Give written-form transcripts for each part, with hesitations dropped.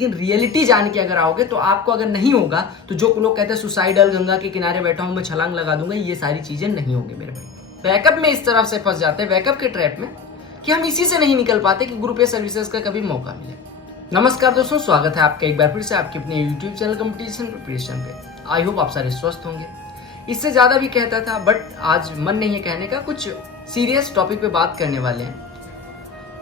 लेकिन रियलिटी जान के अगर आओगे तो आपको अगर नहीं होगा तो जो लोग कहते हैं सुसाइडल, गंगा के किनारे बैठा हूं मैं छलांग लगा दूंगा, ये सारी चीजें नहीं होंगी मेरे भाई। बैकअप में इस तरह से फंस जाते हैं, बैकअप के ट्रैप में, कि हम इसी से नहीं निकल पाते कि ग्रुप ए सर्विसेज का कभी मौका मिले। नमस्कार दोस्तों, स्वागत है आपका एक बार फिर से आपके अपने यूट्यूब चैनल कंपटीशन प्रिपरेशन पे। आई होप आप सारे स्वस्थ होंगे। इससे ज्यादा भी कहता था बट आज मन नहीं है कहने का, कुछ सीरियस टॉपिक पे बात करने वाले हैं।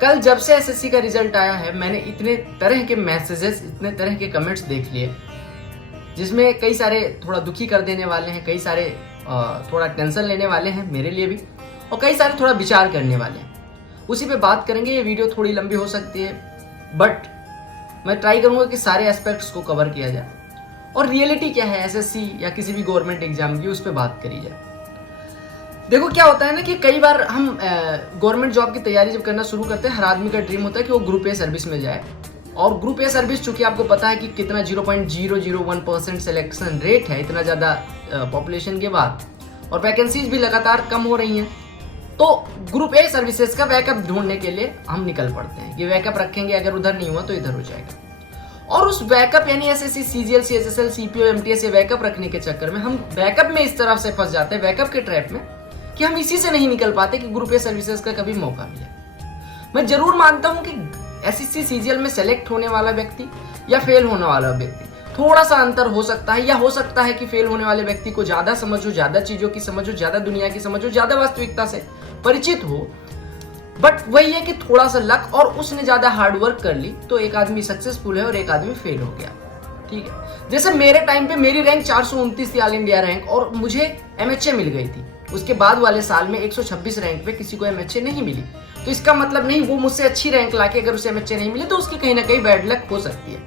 कल जब से एसएससी का रिजल्ट आया है मैंने इतने तरह के मैसेजेस, इतने तरह के कमेंट्स देख लिए, जिसमें कई सारे थोड़ा दुखी कर देने वाले हैं, कई सारे थोड़ा टेंशन लेने वाले हैं मेरे लिए भी, और कई सारे थोड़ा विचार करने वाले हैं। उसी पे बात करेंगे। ये वीडियो थोड़ी लंबी हो सकती है बट मैं ट्राई करूंगा कि सारे एस्पेक्ट्स को कवर किया जाए और रियलिटी क्या है एसएससी या किसी भी गवर्नमेंट एग्जाम की, उस पर बात करी जाए। देखो क्या होता है ना कि कई बार हम गवर्नमेंट जॉब की तैयारी जब करना शुरू करते हैं, हर आदमी का ड्रीम होता है कि वो ग्रुप ए सर्विस में जाए। और ग्रुप ए सर्विस चूंकि आपको पता है कि कितना 0.001% सिलेक्शन रेट है, इतना ज़्यादा पॉपुलेशन के बाद, और वैकेंसीज भी लगातार कम हो रही हैं, तो ग्रुप ए सर्विसेज का बैकअप ढूंढने के लिए हम निकल पड़ते हैं कि बैकअप रखेंगे, अगर उधर नहीं हुआ तो इधर हो जाएगा। और उस बैकअप यानी SSC, CGL, CHSL, CPO, MTS ये बैकअप रखने के चक्कर में हम बैकअप में इस तरह से फंस जाते हैं, बैकअप के ट्रैप में, कि हम इसी से नहीं निकल पाते कि ग्रुप ए सर्विसेज का कभी मौका मिले। मैं जरूर मानता हूं कि एसएससी सीजीएल में सेलेक्ट होने वाला व्यक्ति या फेल होने वाला व्यक्ति थोड़ा सा अंतर हो सकता है, या हो सकता है कि फेल होने वाले व्यक्ति को ज्यादा समझ हो, ज्यादा चीजों की समझ हो, ज्यादा दुनिया की समझ हो, ज्यादा वास्तविकता से परिचित हो। बट वही है कि थोड़ा सा लक और उसने ज्यादा हार्डवर्क कर ली तो एक आदमी सक्सेसफुल है और एक आदमी फेल हो गया। ठीक है, जैसे मेरे टाइम पे मेरी रैंक 429 थी ऑल इंडिया रैंक, और मुझे एमएचए मिल गई थी। उसके बाद वाले साल में 126 रैंक पे किसी को एमएचए नहीं मिली, तो इसका मतलब नहीं वो मुझसे अच्छी रैंक लाके अगर उसे एमएचए नहीं मिली तो उसकी कहीं ना कहीं बैड लक हो सकती है।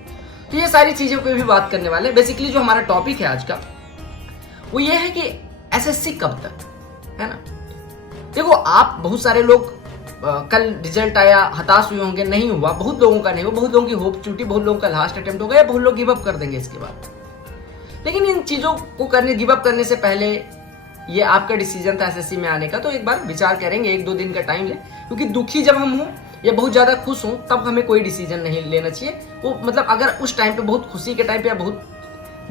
तो ये सारी चीजों पे भी बात करने वाले। बेसिकली जो हमारा टॉपिक है आज का वो ये है कि एसएससी कब तक, है ना। देखो आप बहुत सारे लोग कल रिजल्ट आया हताश हुए होंगे, नहीं हुआ, बहुत लोगों का नहीं हुआ, बहुत लोगों की होप टूटी, बहुत लोगों का लास्ट अटेम्प्ट हो गया, बहुत लोग गिव अप कर देंगे इसके बाद। लेकिन इन चीजों को करने, गिव अप करने से पहले ये आपका डिसीजन था एसएससी में आने का, तो एक बार विचार करेंगे, 1-2 दिन का टाइम ले, क्योंकि दुखी जब हम हों या बहुत ज्यादा खुश हों तब हमें कोई डिसीजन नहीं लेना चाहिए। वो मतलब अगर उस टाइम पे, बहुत खुशी के टाइम पे या बहुत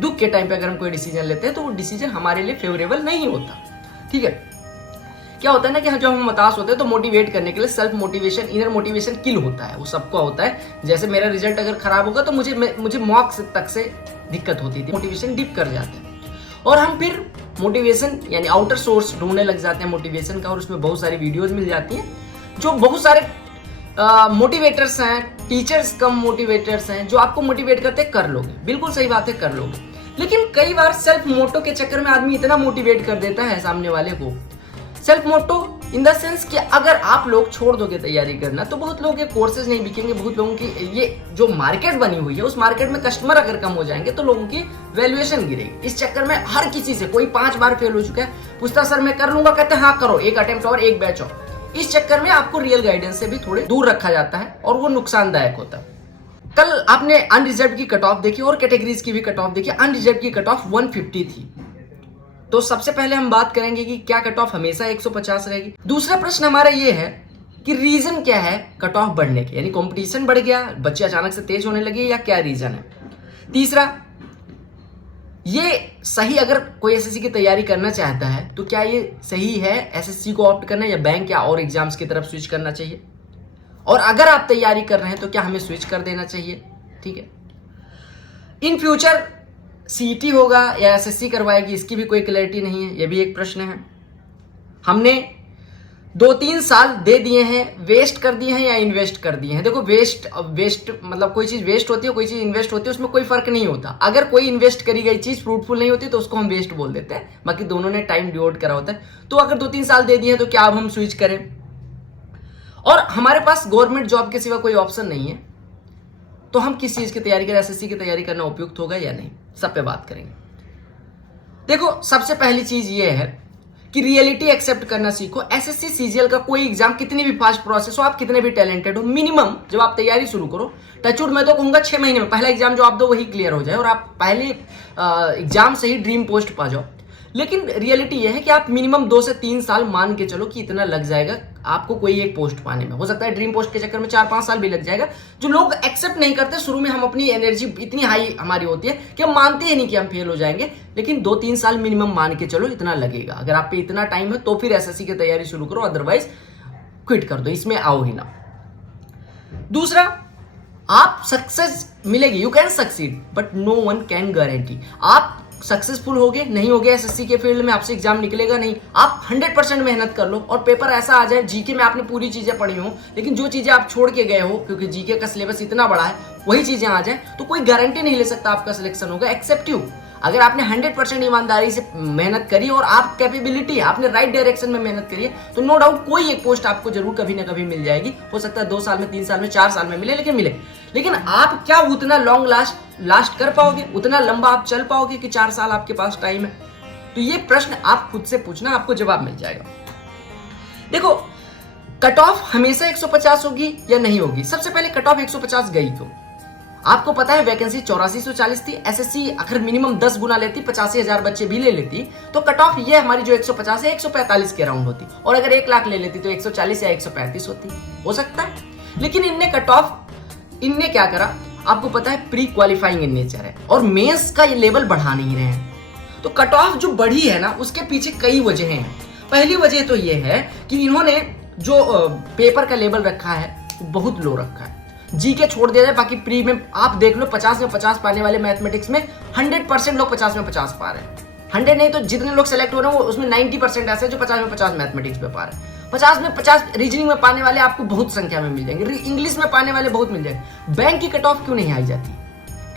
दुख के टाइम पे अगर हम कोई डिसीजन लेते हैं तो वो डिसीजन हमारे लिए फेवरेबल नहीं होता। ठीक है, क्या होता है ना कि जब हम हताश होते हैं तो मोटिवेट करने के लिए सेल्फ मोटिवेशन, इनर मोटिवेशन किल होता है, वो सबको होता है। जैसे मेरा रिजल्ट अगर खराब होगा तो मुझे मॉक्स तक से दिक्कत होती थी, मोटिवेशन डिप कर जाते हैं और हम फिर मोटिवेशन यानी आउटर सोर्स ढूंढने लग जाते हैं मोटिवेशन का, और उसमें बहुत सारी वीडियोज मिल जाती हैं जो बहुत सारे मोटिवेटर्स हैं, टीचर्स कम मोटिवेटर्स हैं जो आपको मोटिवेट करते कर लोगे, बिल्कुल सही बात है, कर लोगे। लेकिन कई बार सेल्फ मोटो के चक्कर में आदमी इतना मोटिवेट कर देता है सामने वाले को, self motto in the sense कि अगर आप लोग छोड़ दोगे तैयारी करना तो बहुत लोगों के कोर्सेज नहीं बिकेंगे, बहुत लोगों की ये जो मार्केट बनी हुई है उस मार्केट में कस्टमर अगर कम हो जाएंगे तो लोगों की वैल्यूएशन गिरेगी। इस चक्कर में हर किसी से, कोई 5 बार फेल हो चुका है, पूछता सर मैं कर लूंगा, कहते हाँ करो, एक अटेम्प्ट और, एक बैच और। इस चक्कर में आपको रियल गाइडेंस से भी थोड़े दूर रखा जाता है और वो नुकसानदायक होता है। कल आपने अनरिजर्व की कट ऑफ देखी और कैटेगरीज की भी कट ऑफ देखी। अनरिजर्व की कट ऑफ 150 थी, तो सबसे पहले हम बात करेंगे कि क्या कट ऑफ हमेशा 150 रहेगी। दूसरा प्रश्न हमारा ये है कि रीजन क्या है कट ऑफ बढ़ने के, यानी कंपटीशन बढ़ गया, बच्चे अचानक से तेज होने लगे, या क्या रीजन है। तीसरा, ये सही, अगर कोई एसएससी की तैयारी करना चाहता है तो क्या ये सही है एसएससी को ऑप्ट करना या बैंक या और एग्जाम्स की तरफ स्विच करना चाहिए, और अगर आप तैयारी कर रहे हैं तो क्या हमें स्विच कर देना चाहिए। ठीक है, इन फ्यूचर सीईटी होगा या एसएससी करवाएगी इसकी भी कोई क्लैरिटी नहीं है, ये भी एक प्रश्न है। हमने 2-3 साल दे दिए हैं, वेस्ट कर दिए हैं या इन्वेस्ट कर दिए हैं। देखो वेस्ट मतलब कोई चीज वेस्ट होती है, कोई चीज इन्वेस्ट होती है, उसमें कोई फर्क नहीं होता। अगर कोई इन्वेस्ट करी गई चीज फ्रूटफुल नहीं होती तो उसको हम वेस्ट बोल देते हैं, बाकी दोनों ने टाइम डिवोट करा होता है। तो अगर 2-3 साल दे दिए हैं तो क्या अब हम स्विच करें, और हमारे पास गवर्नमेंट जॉब के सिवा कोई ऑप्शन नहीं है, तो हम किस चीज की तैयारी करें, एसएससी की तैयारी करना उपयुक्त होगा या नहीं, सब पे बात करेंगे। देखो सबसे पहली चीज ये है कि रियलिटी एक्सेप्ट करना सीखो। एसएससी सीजीएल का कोई एग्जाम कितनी भी फास्ट प्रोसेस हो, आप कितने भी टैलेंटेड हो, मिनिमम जब आप तैयारी शुरू करो, टचवुड मैं तो कहूंगा 6 महीने में पहला एग्जाम जो आप दो वही क्लियर हो जाए और आप पहले एग्जाम से ही ड्रीम पोस्ट पा जाओ। लेकिन रियलिटी यह है कि आप मिनिमम 2 से 3 साल मान के चलो कि इतना लग जाएगा आपको कोई एक पोस्ट पाने में। हो सकता है ड्रीम पोस्ट के चक्कर में 4-5 साल भी लग जाएगा। जो लोग एक्सेप्ट नहीं करते, शुरू में हम अपनी एनर्जी इतनी हाई हमारी होती है कि हम मानते ही नहीं कि हम फेल हो जाएंगे, लेकिन 2-3 साल मिनिमम मान के चलो, इतना लगेगा। अगर आप पे इतना टाइम है तो फिर एसएससी की तैयारी शुरू करो, अदरवाइज क्विट कर दो, इसमें आओ ही ना। दूसरा, आप सक्सेस मिलेगी, you can succeed but no one can guarantee. आप सक्सेसफुल होगे नहीं होगे एसएससी के फील्ड में, आपसे एग्जाम निकलेगा नहीं। आप 100% मेहनत कर लो और पेपर ऐसा आ जाए, जीके में आपने पूरी चीजें पढ़ी हो लेकिन जो चीजें आप छोड़ के गए हो, क्योंकि जीके का सिलेबस इतना बड़ा है, वही चीजें आ जाए तो कोई गारंटी नहीं ले सकता आपका सिलेक्शन होगा, एक्सेप्ट यू। अगर आपने 100% ईमानदारी से मेहनत करी और आप कैपेबिलिटी है, आपने राइट डायरेक्शन में मेहनत करी है, तो नो डाउट कोई एक पोस्ट आपको जरूर कभी ना कभी मिल जाएगी। हो सकता है 2 साल में, 3 साल में, 4 साल में मिले, लेकिन मिले। लेकिन आप क्या उतना लॉन्ग लास्ट कर पाओगे, उतना लंबा आप चल पाओगे कि 4 साल आपके पास टाइम है? तो ये प्रश्न आप खुद से पूछना, आपको जवाब मिल जाएगा। देखो, कट ऑफ हमेशा 150 होगी या नहीं होगी? सबसे पहले कट ऑफ 150 गई क्यों? आपको पता है वैकेंसी 8440 थी। एसएससी अगर मिनिमम 10 गुना लेती, 85,000 बच्चे भी ले लेती, तो कट ऑफ ये हमारी जो 150 है 145 के राउंड होती, और अगर 1 लाख ले लेती तो 140 या 135 होती, हो सकता है। लेकिन इनने क्या करा, आपको पता है प्री क्वालिफाइंग इन नेचर है और मेंस का ये लेवल बढ़ा नहीं रहे हैं। तो कट ऑफ जो बढ़ी है ना, उसके पीछे कई वजह हैं। पहली वजह तो ये है कि इन्होंने जो पेपर का लेवल रखा है वो बहुत लो रखा है। जीके छोड़ दिया जाए, बाकी प्री में आप देख लो 50 में 50 पाने वाले मैथमेटिक्स में 100% लोग 50 में 50 पा रहे हैं। 100 नहीं तो जितने लोग सेलेक्ट हो रहे हैं वो उसमें 90% ऐसे जो 50 में 50 मैथमेटिक्स पे पा रहे हैं। 50 में 50 रीजनिंग में पाने वाले आपको बहुत संख्या में मिल जाएंगे, इंग्लिश में पाने वाले बहुत मिल जाएंगे। बैंक की कट ऑफ क्यों नहीं आई जाती?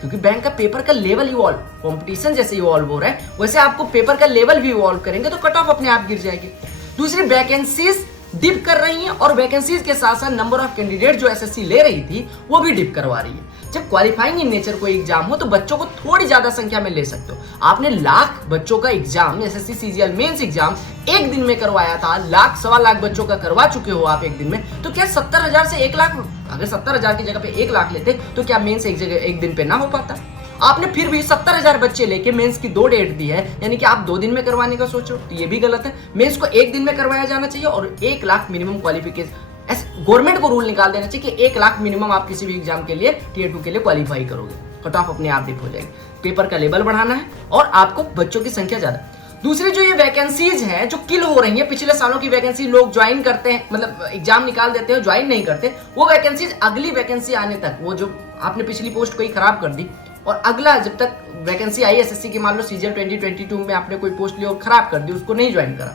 क्योंकि बैंक का पेपर का लेवल इवॉल्व, कॉम्पिटिशन जैसे इवॉल्व हो रहा है वैसे आपको पेपर का लेवल भी इवॉल्व करेंगे तो कट ऑफ अपने आप गिर जाएगी। दूसरी, वैकेंसीज डिप कर रही हैं और वैकेंसीज के साथ साथ नंबर ऑफ कैंडिडेट जो एसएससी ले रही थी वो भी डिप करवा रही है। जब क्वालिफाइंग इन नेचर कोई एग्जाम हो तो बच्चों को थोड़ी ज्यादा संख्या में ले सकते हो। आपने लाख बच्चों का exam, SSC CGL mains exam एक दिन में करवाया था, लाख सवा लाख बच्चों का करवा चुके हो आप एक दिन में, तो क्या 70,000 से 1 लाख, अगर 70,000 की जगह पे 1 लाख लेते तो क्या मेंस एक दिन पे ना हो पाता? आपने फिर भी 70,000 बच्चे लेके मेंस की 2 डेट दी है, यानी कि आप 2 दिन में करवाने का सोचो, तो ये भी गलत है। मेंस को 1 दिन में करवाया जाना चाहिए और 1 लाख मिनिमम क्वालिफिकेशन, ऐसे गवर्नमेंट को रूल निकाल देना चाहिए कि 1 लाख मिनिमम आप किसी भी एग्जाम के लिए टियर 2 के लिए क्वालिफाई करोगे, कट ऑफ अपने आप डिप हो जाएगी। पेपर का लेवल बढ़ाना है और आपको बच्चों की संख्या ज्यादा। दूसरी जो ये वैकेंसीज हैं जो किल हो रही है, पिछले सालों की वैकेंसी लोग ज्वाइन करते हैं, मतलब एग्जाम निकाल देते हैं, ज्वाइन नहीं करते, वो वैकेंसीज अगली वैकेंसी आने तक, वो जो आपने पिछली पोस्ट को ही खराब कर दी और अगला जब तक वैकेंसी आई एसएससी की, मान लो सीजीएल 2022 में आपने कोई पोस्ट ली और खराब कर दी, उसको नहीं ज्वाइन करा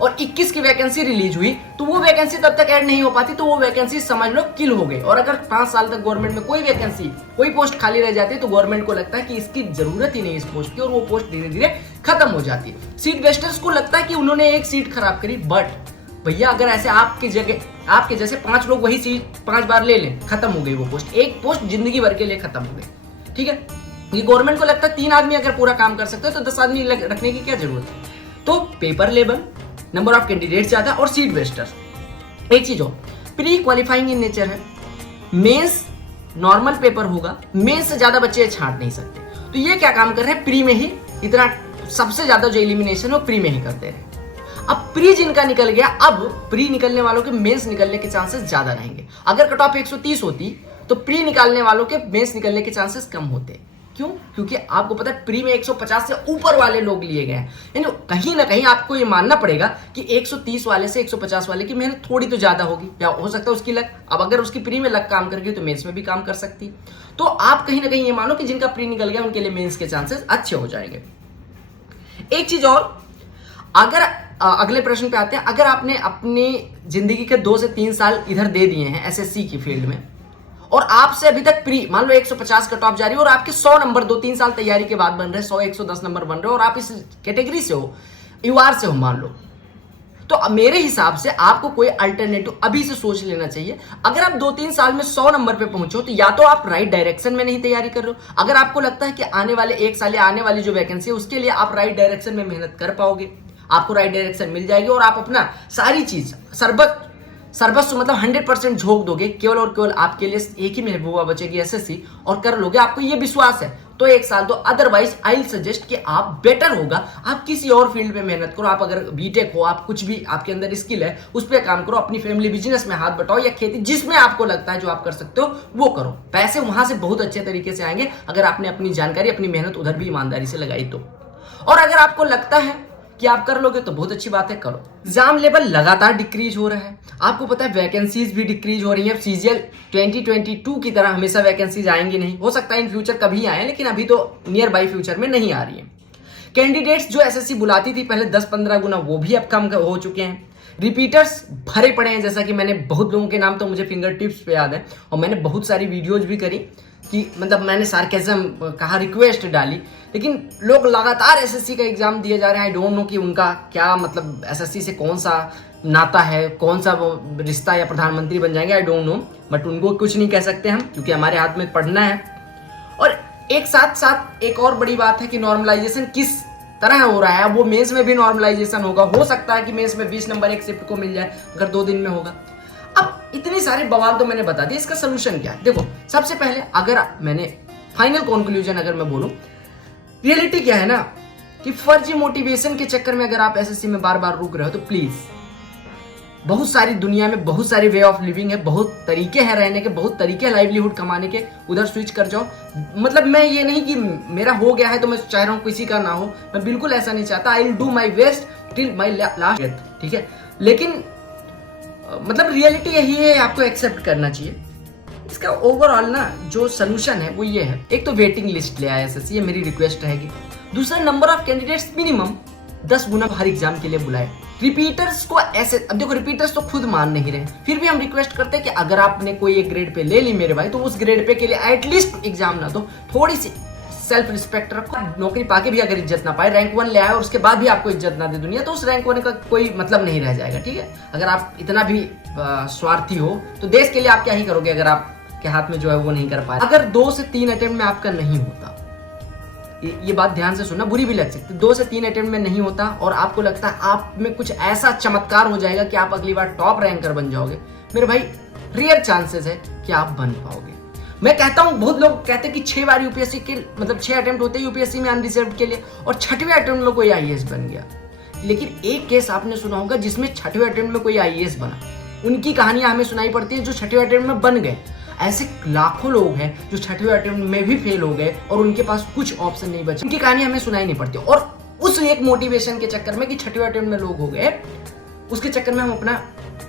और 21 की वैकेंसी रिलीज हुई, तो वो वैकेंसी तब तक ऐड नहीं हो पाती, तो वो वैकेंसी समझ लो किल हो गई। और अगर 5 साल तक गवर्नमेंट में कोई वैकेंसी, कोई पोस्ट खाली रह जाती है तो गवर्नमेंट को लगता है कि इसकी जरूरत ही नहीं इस पोस्ट की और वो पोस्ट धीरे धीरे खत्म हो जाती है। सीट वेस्टर्स को लगता है कि उन्होंने एक सीट खराब करी, बट भैया अगर ऐसे आपकी जगह आपके जैसे 5 लोग वही सीट 5 बार ले लें, खत्म हो गई वो पोस्ट, एक पोस्ट जिंदगी भर के लिए खत्म हो गई। ठीक है, ये गवर्नमेंट को लगता है 3 आदमी अगर पूरा काम कर सकते हो तो 10 आदमी रखने की क्या जरूरत है? तो paper level, number of candidate ज्यादा और सीट वेस्टर्स। एक चीज हो, प्री क्वालिफाइंग इन नेचर है, मेंस नॉर्मल पेपर होगा, मेंस से ज्यादा बच्चे छांट नहीं सकते, तो ये क्या काम कर रहे हैं, प्री में ही इतना सबसे ज्यादा जो एलिमिनेशन हो प्री में ही करते रहे। अब प्री जिनका निकल गया, अब प्री निकलने वालों के मेंस निकलने के चांसेस ज्यादा रहेंगे। अगर कट ऑफ 130 होती तो प्री निकालने वालों के मेंस निकलने के चांसेस कम होते। क्यों? क्योंकि आपको पता है प्री में 150 से ऊपर वाले लोग लिए गए हैं, यानी कहीं ना कहीं आपको ये मानना पड़ेगा कि 130 वाले से 150 वाले की मेहनत थोड़ी तो ज्यादा होगी, या हो सकता है उसकी लक, अब अगर उसकी प्री में लक काम कर गई तो मेंस में भी काम कर सकती। तो आप कहीं ना कहीं ये मानो कि जिनका प्री निकल गया उनके लिए मेंस के चांसेस अच्छे हो जाएंगे। एक चीज और, अगर अगले प्रश्न पे आते हैं, अगर आपने अपनी जिंदगी के 2 से 3 साल इधर दे दिए हैं एसएससी की फील्ड में और आपसे अभी तक प्री मान लो 150 कट ऑफ जा रही है और आपके 100 नंबर 2-3 साल तैयारी के बाद बन रहे हैं, 100-110 नंबर बन रहे हो और आप इस कैटेगरी से हो, यूआर से हो मान लो, तो मेरे हिसाब से आपको कोई अल्टरनेटिव अभी से सोच लेना चाहिए। अगर आप 2-3 साल में 100 नंबर पे पहुंचो तो या तो आप राइट डायरेक्शन में नहीं तैयारी कर रहे हो, अगर आपको लगता है कि आने वाले 1 साल या आने वाली जो वैकेंसी है उसके लिए आप राइट डायरेक्शन में मेहनत कर पाओगे, आपको राइट डायरेक्शन मिल जाएगी और आप अपना सारी चीज सर्वस्व मतलब 100% झोंक दोगे केवल और केवल आपके लिए, एक ही महबूबा बचेगी एसएससी, और कर लोगे, आपको ये विश्वास है, तो 1 साल दो, अदरवाइज आई सजेस्ट कि आप बेटर होगा आप किसी और फील्ड में मेहनत करो। आप अगर बीटेक हो, आप कुछ भी आपके अंदर स्किल है उस पर काम करो, अपनी फैमिली बिजनेस में हाथ बटाओ या खेती, जिसमें आपको लगता है जो आप कर सकते हो वो करो। पैसे वहां से बहुत अच्छे तरीके से आएंगे अगर आपने अपनी जानकारी, अपनी मेहनत उधर भी ईमानदारी से लगाई तो। और अगर आपको लगता है कि आप कर लोगे तो बहुत अच्छी बात है, करो। एग्जाम लेवल लगातार डिक्रीज हो रहा है, आपको पता है वैकेंसीज भी डिक्रीज हो रही है। सीजीएल 2022 की तरह हमेशा वैकेंसीज आएंगी नहीं, हो सकता है इन फ्यूचर कभी आए, लेकिन अभी तो नियर बाई फ्यूचर में नहीं आ रही है। कैंडिडेट्स जो एसएससी बुलाती थी पहले 10-15 गुना, वो भी अब कम हो चुके हैं। रिपीटर्स भरे पड़े हैं, जैसा कि मैंने बहुत लोगों के नाम तो मुझे फिंगर टिप्स पे याद है, और मैंने बहुत सारी वीडियोज भी करी कि मतलब मैंने सार्केज्म कहा, रिक्वेस्ट डाली, लेकिन लोग लगातार एसएससी का एग्जाम दिए जा रहे हैं। आई डोंट नो कि उनका क्या मतलब एसएससी से कौन सा नाता है, कौन सा वो रिश्ता, या प्रधानमंत्री बन जाएंगे, आई डोंट नो, बट उनको कुछ नहीं कह सकते हम, क्योंकि हमारे हाथ में पढ़ना है। और एक साथ साथ एक और बड़ी बात है कि नॉर्मलाइजेशन किस तरह हो रहा है, वो मेंस में भी नॉर्मलाइजेशन होगा। हो सकता है कि मेंस में 20 नंबर एक शिफ्ट को मिल जाए अगर 2 दिन में होगा। अब इतने सारे बवाल तो मैंने बता दिए, इसका सोल्यूशन क्या है? देखो, सबसे पहले अगर मैंने फाइनल कंक्लूजन अगर मैं बोलूं, रियलिटी क्या है ना कि फर्जी मोटिवेशन के चक्कर में अगर आप एसएससी में बार बार रुक रहे हो तो प्लीज, बहुत सारी दुनिया में बहुत सारे वे ऑफ लिविंग है, बहुत तरीके हैं रहने के, बहुत तरीके हैं लाइवलीहुड कमाने के, उधर स्विच कर जाओ। मतलब मैं ये नहीं कि मेरा हो गया है तो मैं चाह रहा हूँ किसी का ना हो, मैं बिल्कुल ऐसा नहीं चाहता। I will do my best till my last death, ठीक है, लेकिन मतलब रियलिटी यही है, आपको एक्सेप्ट करना चाहिए। इसका ओवरऑल ना जो सोल्यूशन है वो ये है, एक तो वेटिंग लिस्ट ले आया एसएससी, ये मेरी रिक्वेस्ट रहेगी। दूसरा, number of candidates minimum 10 Guna her exam के लिए बुलाए। रिपीटर्स को ऐसे, अब देखो रिपीटर्स तो खुद मान नहीं रहे, फिर भी हम रिक्वेस्ट करते हैं कि अगर आपने कोई एक ग्रेड पे ले ली मेरे भाई, तो उस ग्रेड पे के लिए एटलीस्ट एग्जाम ना दो, थोड़ी सी सेल्फ रिस्पेक्ट रखो। नौकरी पाके भी अगर इज्जत ना पाए, रैंक 1 ले आए और उसके बाद भी आपको इज्जत ना दे दुनिया, तो उस रैंक 1 का कोई मतलब नहीं रह जाएगा, ठीक है। अगर आप इतना भी स्वार्थी हो तो देश के लिए आप क्या ही करोगे अगर आपके हाथ में जो है वो नहीं कर पाए। अगर 2 से 3 अटेम्प्ट में आपका नहीं होता, ये बात ध्यान से सुनना, बुरी भी लग सकती है, 2 से 3 अटेम्प्ट में नहीं होता और आपको लगता है आप में कुछ ऐसा चमत्कार हो जाएगा कि आप अगली बार टॉप रैंकर बन जाओगे, मेरे भाई रेयर चांसेस है कि आप बन पाओगे। मैं कहता हूं, बहुत लोग कहते हैं कि 6 बार यूपीएससी के मतलब 6 अटेम्प्ट होते हैं यूपीएससी में अनरिजर्व के लिए, और 6वें अटेम्प्ट में कोई आईएएस बन गया। लेकिन एक केस आपने सुना होगा जिसमें 6वें अटेम्प्ट में कोई आईएएस बना, उनकी कहानियां हमें सुनाई पड़ती है जो 6वें अटेम्प्ट में बन गए। ऐसे लाखों लोग हैं जो 6वें अटेम्प्ट में भी फेल हो गए और उनके पास कुछ ऑप्शन नहीं बचे, उनकी कहानी हमें सुनाई नहीं पड़ती। और उस एक मोटिवेशन के चक्कर में कि 6वें अटेम्प्ट में लोग हो गए, उसके चक्कर में हम अपना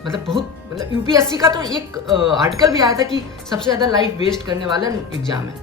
मतलब यूपीएससी का तो एक आर्टिकल भी आया था कि सबसे ज्यादा लाइफ वेस्ट करने वाला एग्जाम है,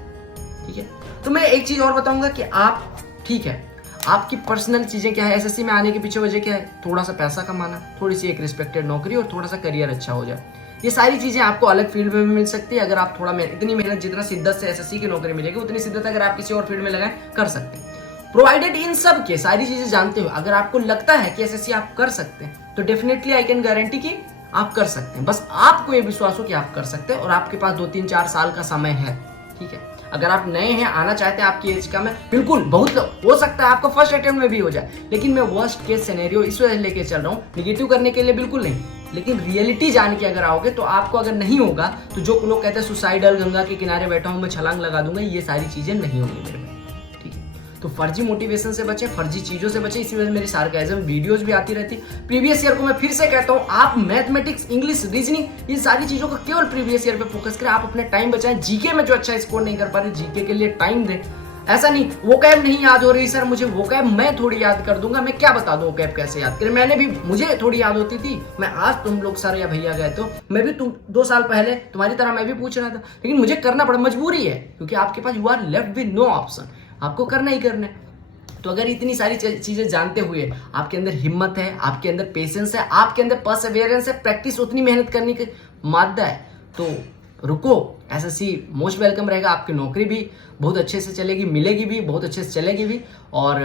ठीक है। तो मैं एक चीज और बताऊंगा कि आप, ठीक है, आपकी पर्सनल चीजें क्या है, एसएससी में आने के पीछे वजह क्या है, थोड़ा सा पैसा कमाना, थोड़ी सी एक रिस्पेक्टेड नौकरी और थोड़ा सा करियर अच्छा हो जाए। ये सारी चीजें आपको अलग फील्ड में भी मिल सकती है अगर आप थोड़ा इतनी मेहनत, जितना शिद्दत से एसएससी की नौकरी मिलेगी उतनी शिद्दत अगर आप किसी और फील्ड में लगाएं कर सकते हैं, प्रोवाइडेड इन सब के सारी चीजें जानते हो। अगर आपको लगता है कि एसएससी आप कर सकते हैं तो डेफिनेटली आई कैन गारंटी कि आप कर सकते हैं। बस आपको ये विश्वास हो कि आप कर सकते हैं और आपके पास 2-3-4 साल का समय है, ठीक है। अगर आप नए हैं, आना चाहते हैं, आपकी एज कम है, बिल्कुल बहुत हो सकता है आपको फर्स्ट अटेम्प्ट में भी हो जाए, लेकिन मैं वर्स्ट केस सिनेरियो इस वजह लेके चल रहा हूँ, निगेटिव करने के लिए बिल्कुल नहीं, लेकिन रियलिटी जान के अगर आओगे तो आपको अगर नहीं होगा तो जो लोग कहते हैं सुसाइडल गंगा के किनारे बैठा हूँ मैं छलांग लगा दूंगा, ये सारी चीजें नहीं होंगी मेरे भाई, ठीक है। तो फर्जी मोटिवेशन से बचे, फर्जी चीजों से बचे, इसी वजह से मेरी सार्केज्म वीडियोज भी आती रहती। प्रीवियस ईयर को मैं फिर से कहता हूँ, आप मैथमेटिक्स, इंग्लिश, रीजनिंग, इन सारी चीजों को केवल प्रीवियस ईयर पे फोकस करें। आप अपने टाइम बचाएं, जीके में जो अच्छा स्कोर नहीं कर पा रहे, जीके के लिए टाइम दें। ऐसा नहीं वो कैब नहीं याद हो रही सर मुझे, वो कैब मैं थोड़ी याद कर दूंगा, मैं क्या बता दूं वो कैब कैसे याद करें, मैंने भी, मुझे थोड़ी याद होती थी, मैं आज तुम लोग सर या भैया गए तो मैं भी 2 साल पहले तुम्हारी तरह मैं भी पूछ रहा था, लेकिन मुझे करना पड़ा, मजबूरी है, क्योंकि आपके पास you are left with no option, आपको करना ही करना है। तो अगर इतनी सारी चीजें जानते हुए आपके अंदर हिम्मत है, आपके अंदर पेशेंस है, आपके अंदर परसेवेरेंस है, प्रैक्टिस उतनी मेहनत करने की मादा है, तो रुको, एसएससी मोस्ट वेलकम रहेगा। आपकी नौकरी भी बहुत अच्छे से चलेगी, मिलेगी भी, बहुत अच्छे से चलेगी भी। और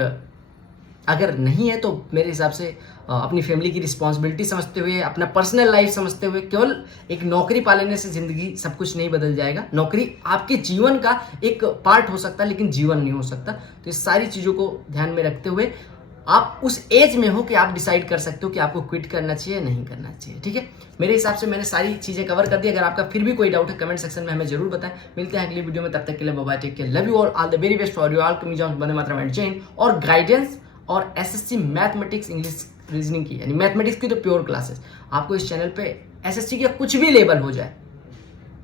अगर नहीं है तो मेरे हिसाब से अपनी फैमिली की रिस्पॉन्सिबिलिटी समझते हुए, अपना पर्सनल लाइफ समझते हुए, केवल एक नौकरी पा लेने से जिंदगी सब कुछ नहीं बदल जाएगा। नौकरी आपके जीवन का एक पार्ट हो सकता है लेकिन जीवन नहीं हो सकता। तो इस सारी चीज़ों को ध्यान में रखते हुए आप उस एज में हो कि आप डिसाइड कर सकते हो कि आपको क्विट करना चाहिए नहीं करना चाहिए। ठीक है, मेरे हिसाब से मैंने सारी चीज़ें कवर कर दी। अगर आपका फिर भी कोई डाउट है कमेंट सेक्शन में हमें जरूर बताएं। मिलते हैं अगली वीडियो में, तब तक के लिए bye bye, take care, love you all the very best for you all. वंदे मातरम एंड जय हिंद। और गाइडेंस और एसएससी मैथमेटिक्स इंग्लिश रीजनिंग की, यानी मैथमेटिक्स की तो प्योर क्लासेस आपको इस चैनल पे एसएससी का कुछ भी लेवल हो जाए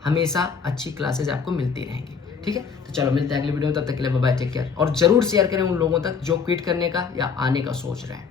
हमेशा अच्छी क्लासेज आपको मिलती रहेंगी। ठीक है, तो चलो मिलते हैं अगली वीडियो में, तब तक के लिए बाय बाय, टेक केयर। और जरूर शेयर करें उन लोगों तक जो क्विट करने का या आने का सोच रहे हैं।